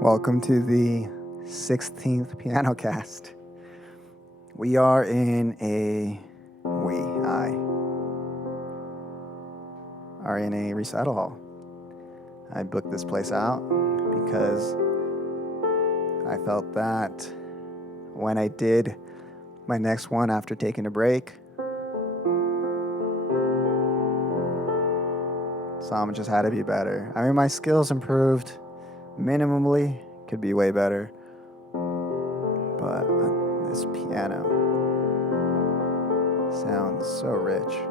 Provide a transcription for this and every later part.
Welcome to the 16th Pianocast. We are in I are in a recital hall. I booked this place out because I felt that when I did my next one after taking a break, some just had to be better. I mean, my skills improved minimally, could be way better, but this piano sounds so rich.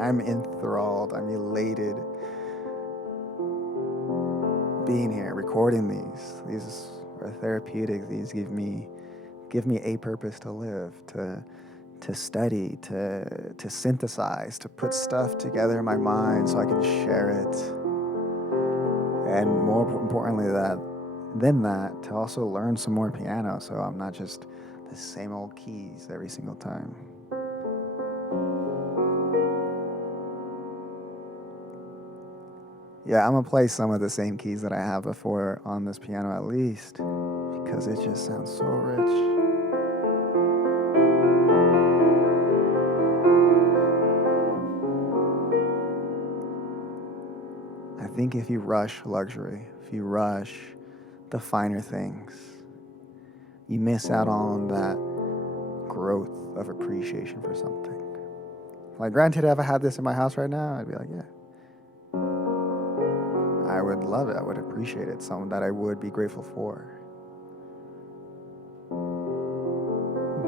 I'm enthralled, I'm elated being here, recording these. These are therapeutic. These give me a purpose to live, to study, to synthesize, to put stuff together in my mind so I can share it. And more importantly than that, to also learn some more piano so I'm not just the same old keys every single time. Yeah, I'm gonna play some of the same keys that I have before on this piano at least, because it just sounds so rich. I think if you rush luxury, if you rush the finer things, you miss out on that growth of appreciation for something. Like, granted, if I had this in my house right now, I'd be like, yeah, I would love it. I would appreciate it. Something that I would be grateful for.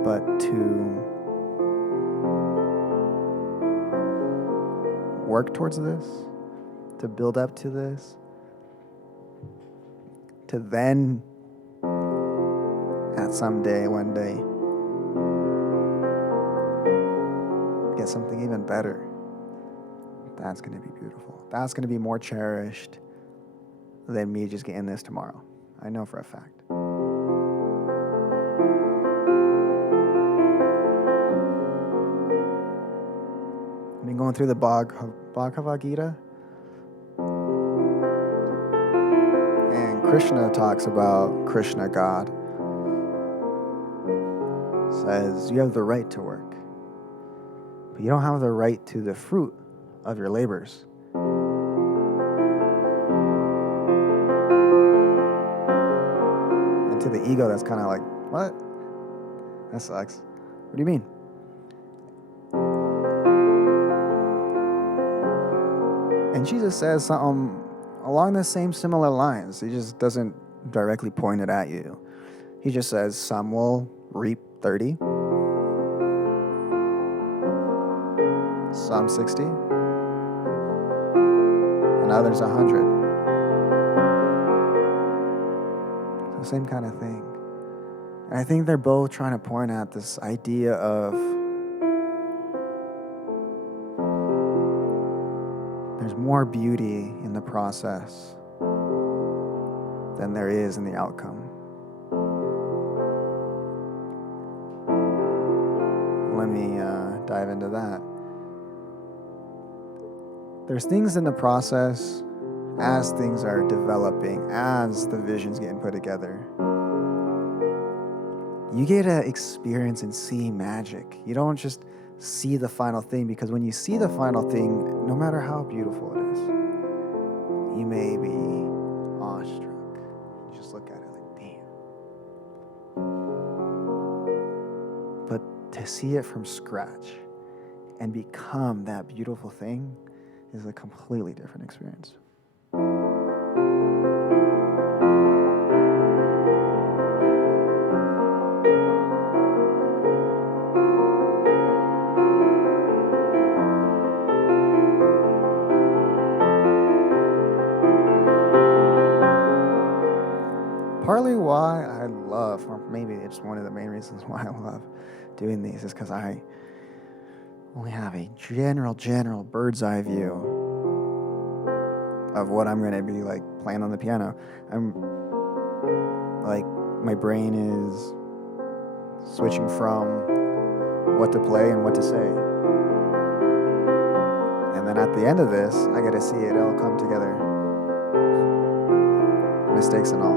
But to work towards this, to build up to this, to then, at one day, get something even better, that's going to be beautiful. That's going to be more cherished than me just getting this tomorrow. I know for a fact. I've been going through the Bhagavad Gita, and Krishna talks about Krishna, God. Says you have the right to work, but you don't have the right to the fruit of your labors. And to the ego, that's kind of like, what? That sucks. What do you mean? And Jesus says something along the same similar lines. He just doesn't directly point it at you. He just says some will reap 30, some 60, and others 100. So same kind of thing. And I think they're both trying to point at this idea of there's more beauty in the process than there is in the outcome. Let me dive into that. There's things in the process as things are developing, as the vision's getting put together. You get to experience and see magic. You don't just see the final thing, because when you see the final thing, no matter how beautiful it is, you may be awestruck. You just look at it like, damn. But to see it from scratch and become that beautiful thing is a completely different experience. Partly why I love, or maybe it's one of the main reasons why I love doing these, is because I only have a general bird's eye view of what I'm going to be like playing on the piano. I'm like, my brain is switching from what to play and what to say. And then at the end of this, I get to see it all come together. Mistakes and all.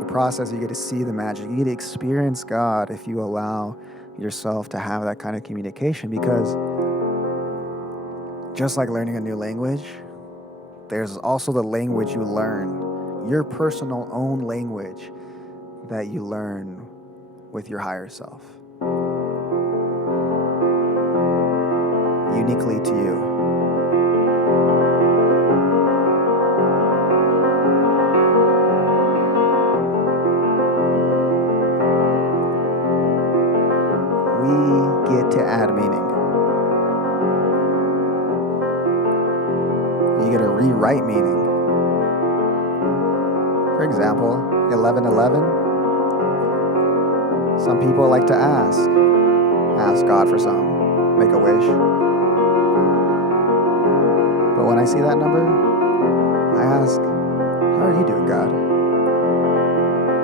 The process, you get to see the magic. You get to experience God if you allow yourself to have that kind of communication, because just like learning a new language, there's also the language you learn, your personal own language that you learn with your higher self, uniquely to you. We get to add meaning. You get to rewrite meaning. For example, 11:11. Some people like to ask God for something, make a wish. But when I see that number, I ask, how are you doing, God?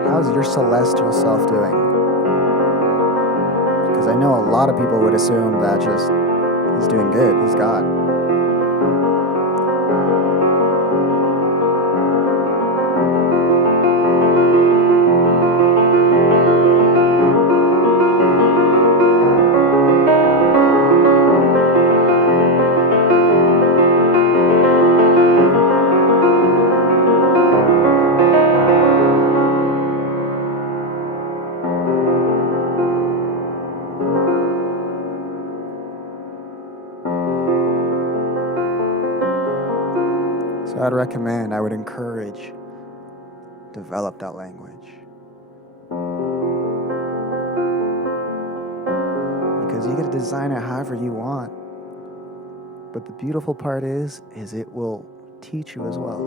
How's your celestial self doing? Because I know a lot of people would assume that just he's doing good, he's God. So I would encourage, develop that language. Because you get to design it however you want. But the beautiful part is it will teach you as well.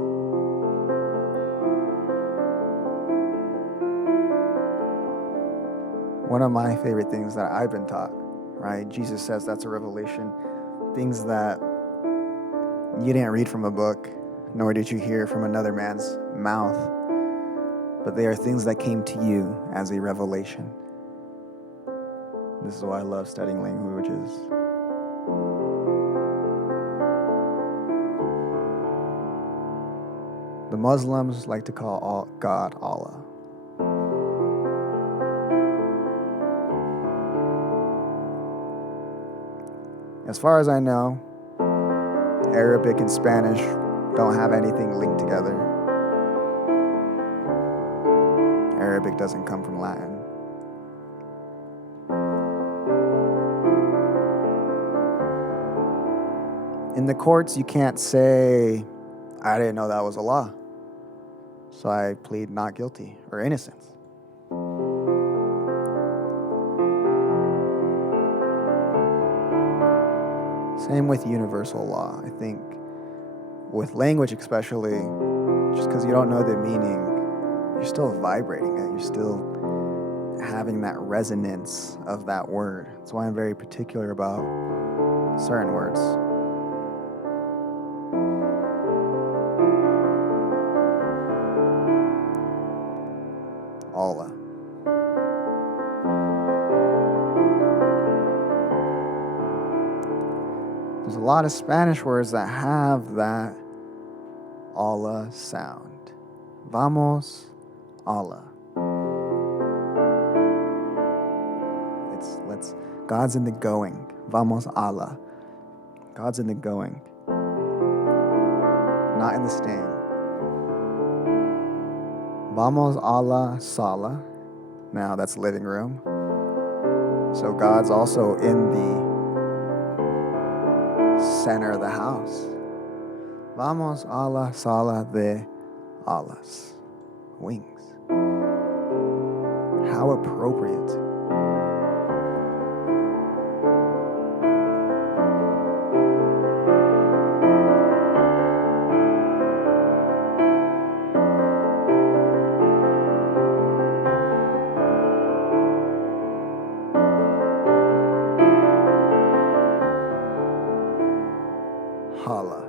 One of my favorite things that I've been taught, right? Jesus says that's a revelation. Things that you didn't read from a book, nor did you hear from another man's mouth, but they are things that came to you as a revelation. This is why I love studying languages. The Muslims like to call God Allah. As far as I know, Arabic and Spanish don't have anything linked together. Arabic doesn't come from Latin. In the courts, you can't say, I didn't know that was Allah, so I plead not guilty or innocence. Same with universal law. I think with language especially, just because you don't know the meaning, you're still vibrating it. You're still having that resonance of that word. That's why I'm very particular about certain words. Allah. There's a lot of Spanish words that have that Allah sound. Vamos, Allah. God's in the going. Vamos, Allah. God's in the going, not in the staying. Vamos, Allah, sala. Now that's living room. So God's also in the center of the house. Vamos, Allah, sala de alas. Wings. How appropriate. holla.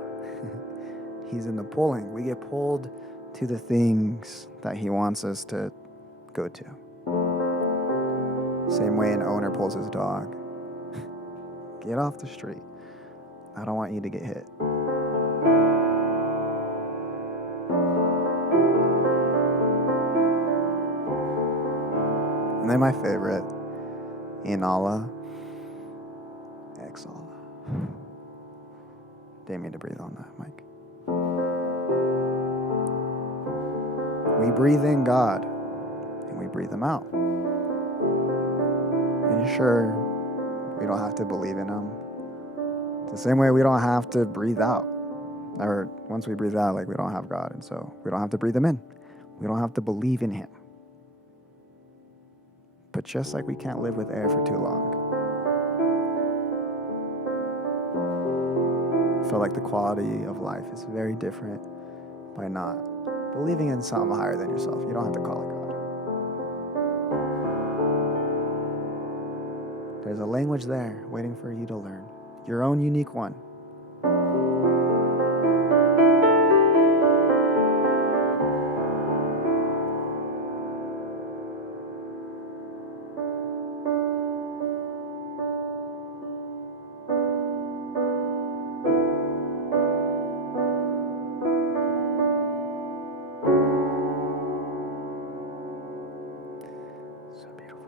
He's in the pulling. We get pulled to the things that he wants us to go to. Same way an owner pulls his dog. Get off the street. I don't want you to get hit. And then my favorite, in Allah, ex Allah. Didn't mean to breathe on that, Mike. We breathe in God, and we breathe him out. And sure, we don't have to believe in him. It's the same way we don't have to breathe out. Or once we breathe out, like, we don't have God, and so we don't have to breathe him in. We don't have to believe in him. But just like we can't live with air for too long, I feel like the quality of life is very different by not believing in something higher than yourself. You don't have to call it God. There's a language there waiting for you to learn, your own unique one. So beautiful.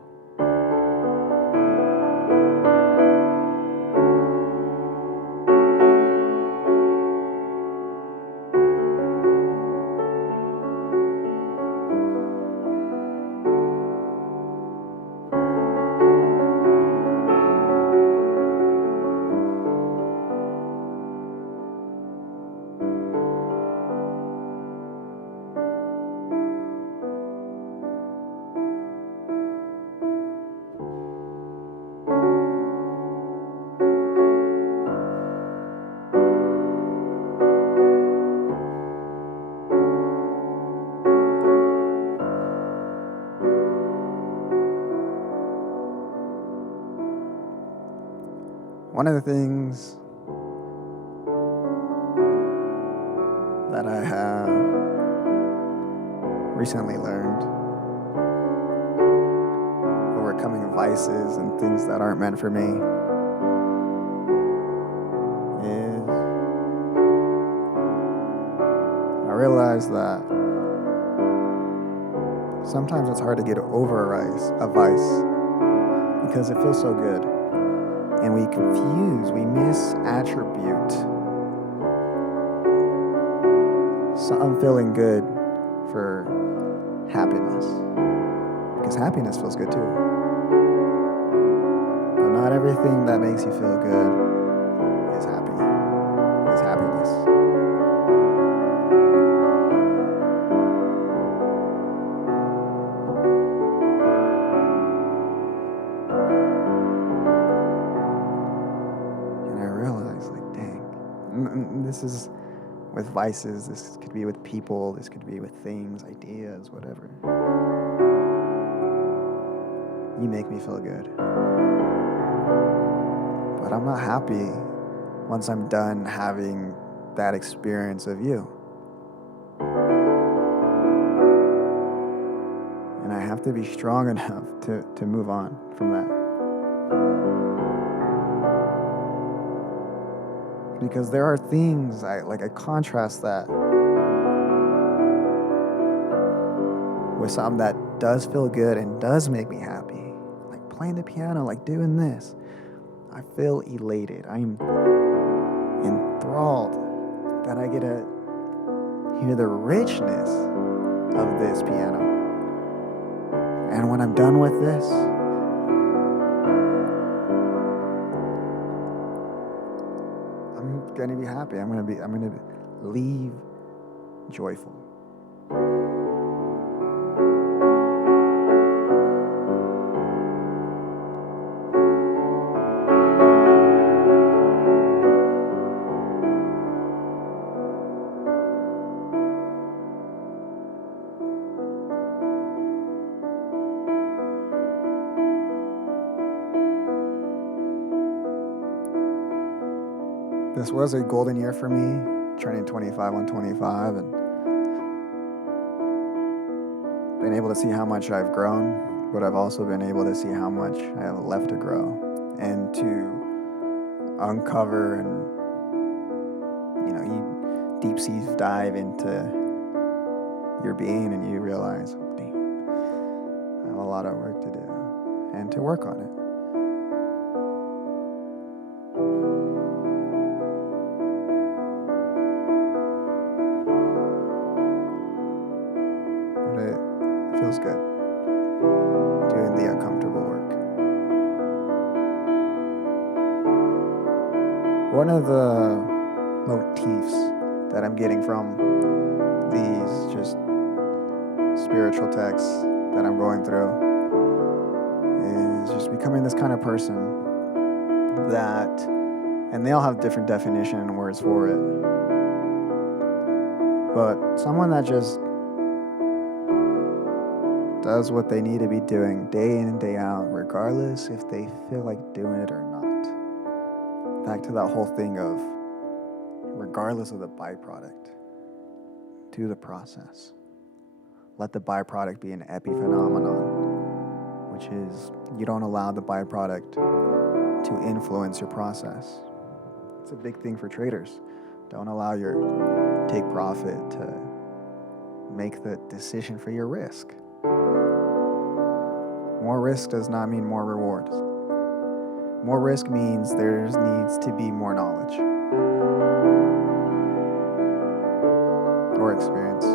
One of the things that I have recently learned, overcoming vices and things that aren't meant for me, is I realized that sometimes it's hard to get over a vice because it feels so good. And we misattribute something feeling good for happiness. Because happiness feels good too. But not everything that makes you feel good is happiness. This is with vices, this could be with people, this could be with things, ideas, whatever. You make me feel good. But I'm not happy once I'm done having that experience of you. And I have to be strong enough to move on from that. Because there are things, I contrast that with something that does feel good and does make me happy. Like playing the piano, like doing this. I feel elated. I'm enthralled that I get to hear the richness of this piano. And when I'm done with this, I'm gonna be happy. I'm gonna leave joyful. This was a golden year for me, turning 25 on 25, and been able to see how much I've grown, but I've also been able to see how much I have left to grow, and to uncover and, you deep sea dive into your being, and you realize, damn, I have a lot of work to do and to work on it. But it feels good doing the uncomfortable work. One of the motifs that I'm getting from these just spiritual texts that I'm going through is just becoming this kind of person that, and they all have different definition and words for it, but someone that just does what they need to be doing day in and day out, regardless if they feel like doing it or not. Back to that whole thing of regardless of the byproduct, do the process. Let the byproduct be an epiphenomenon, which is you don't allow the byproduct to influence your process. It's a big thing for traders. Don't allow your take profit to make the decision for your risk. More risk does not mean more rewards. More risk means there needs to be more knowledge or experience.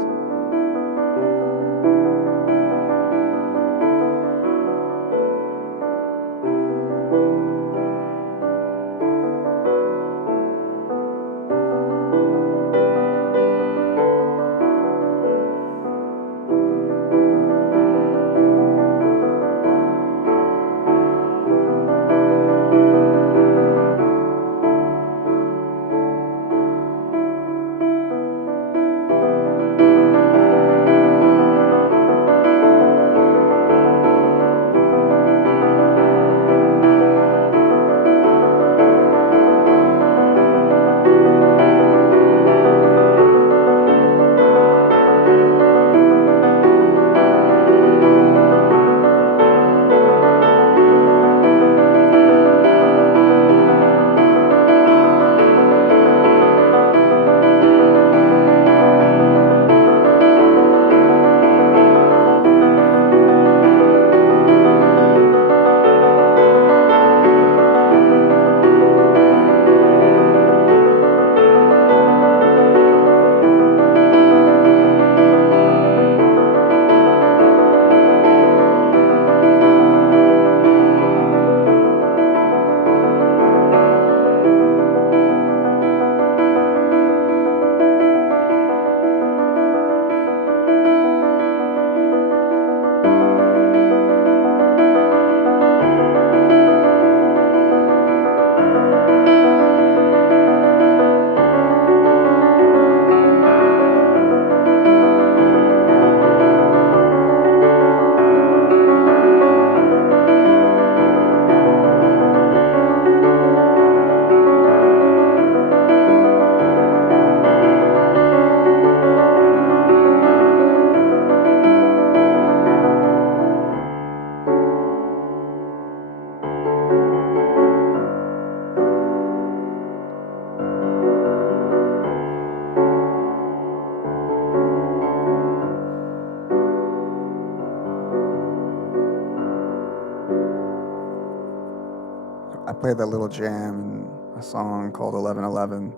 I played that little jam in a song called 1111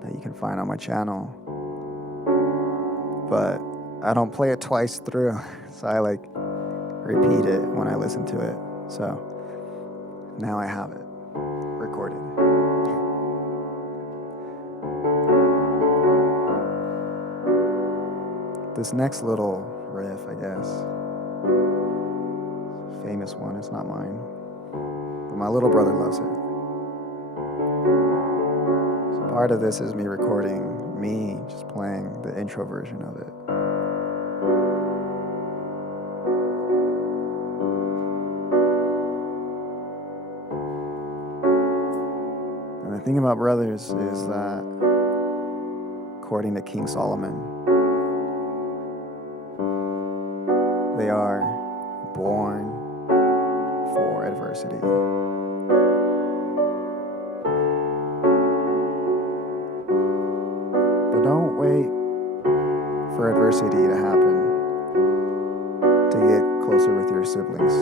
that you can find on my channel, but I don't play it twice through, so I repeat it when I listen to it. So now I have it recorded. This next little riff, I guess, famous one, it's not mine, but my little brother loves it. So part of this is me recording me just playing the intro version of it. And the thing about brothers is that, according to King Solomon, they are born for adversity. But don't wait for adversity to happen to get closer with your siblings.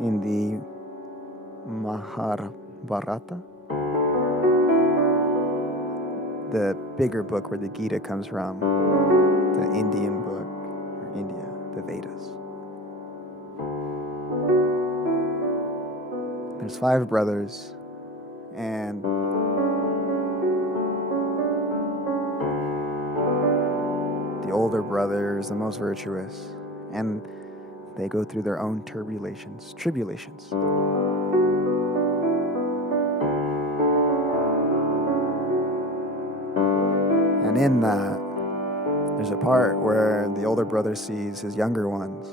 In the Mahabharata, the bigger book where the Gita comes from, the Indian book, or India, the Vedas. There's 5 brothers, and the older brother is the most virtuous, and they go through their own tribulations. And in that, there's a part where the older brother sees his younger ones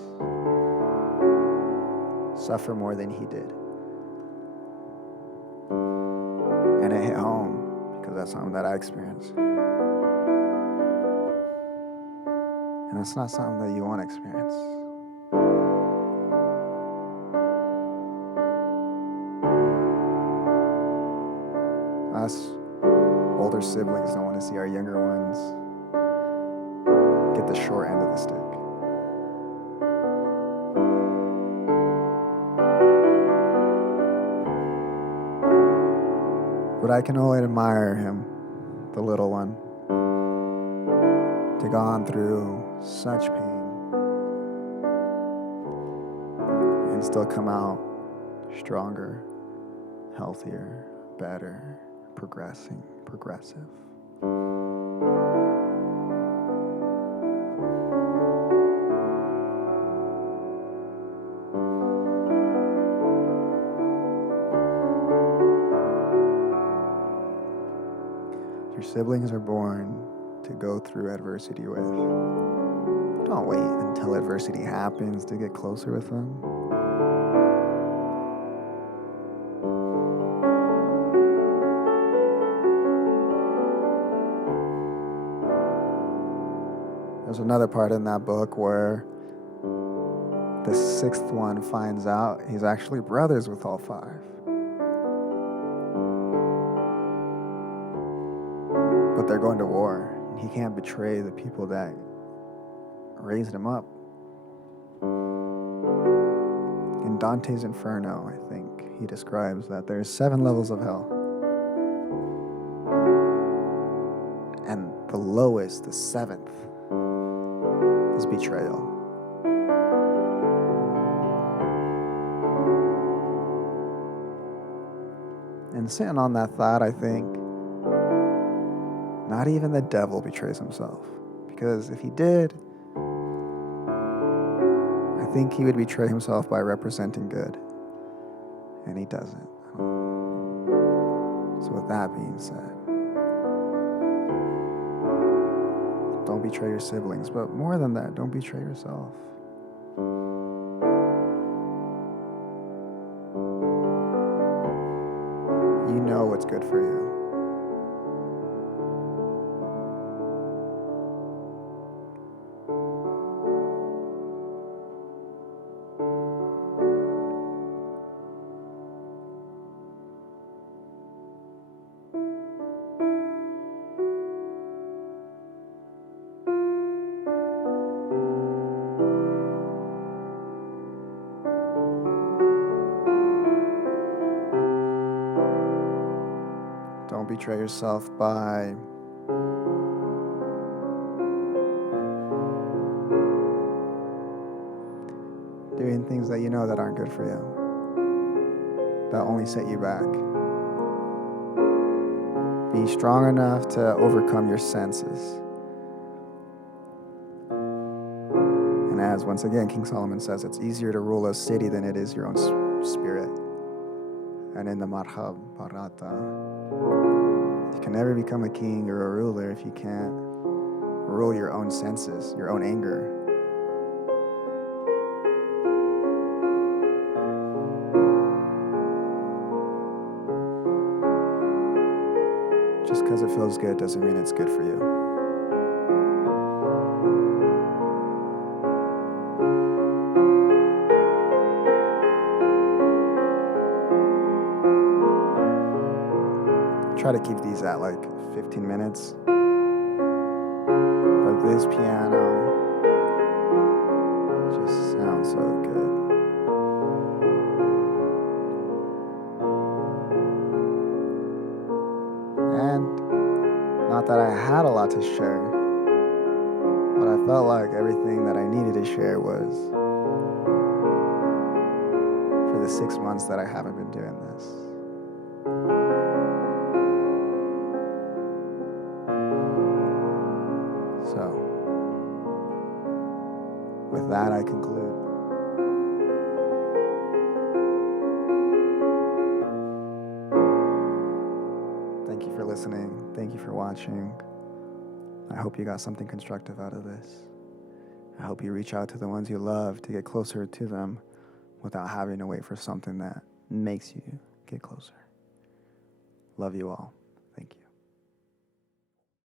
suffer more than he did. And it hit home, because that's something that I experienced. And it's not something that you want to experience. Us older siblings don't want to see our younger ones get the short end of the stick. But I can only admire him, the little one, to gone through such pain and still come out stronger, healthier, better, progressive. Your siblings are born to go through adversity with. Don't wait until adversity happens to get closer with them. There's another part in that book where the 6th one finds out he's actually brothers with all 5. But they're going to war, and he can't betray the people that raised him up. In Dante's Inferno, I think, he describes that there's 7 levels of hell. And the lowest, the 7th, is betrayal. And sitting on that thought, I think, not even the devil betrays himself. Because if he did, I think he would betray himself by representing good. And he doesn't. So with that being said, don't betray your siblings. But more than that, don't betray yourself. You know what's good for you. Don't betray yourself by doing things that you know that aren't good for you. that only set you back. Be strong enough to overcome your senses. And as, once again, King Solomon says, it's easier to rule a city than it is your own spirit. And in the Madhab Bharata, you can never become a king or a ruler if you can't rule your own senses, your own anger. Just because it feels good doesn't mean it's good for you. Try to keep these at like 15 minutes. But this piano just sounds so good. And not that I had a lot to share, but I felt like everything that I needed to share was for the 6 months that I haven't been doing this. So, with that, I conclude. Thank you for listening. Thank you for watching. I hope you got something constructive out of this. I hope you reach out to the ones you love to get closer to them without having to wait for something that makes you get closer. Love you all.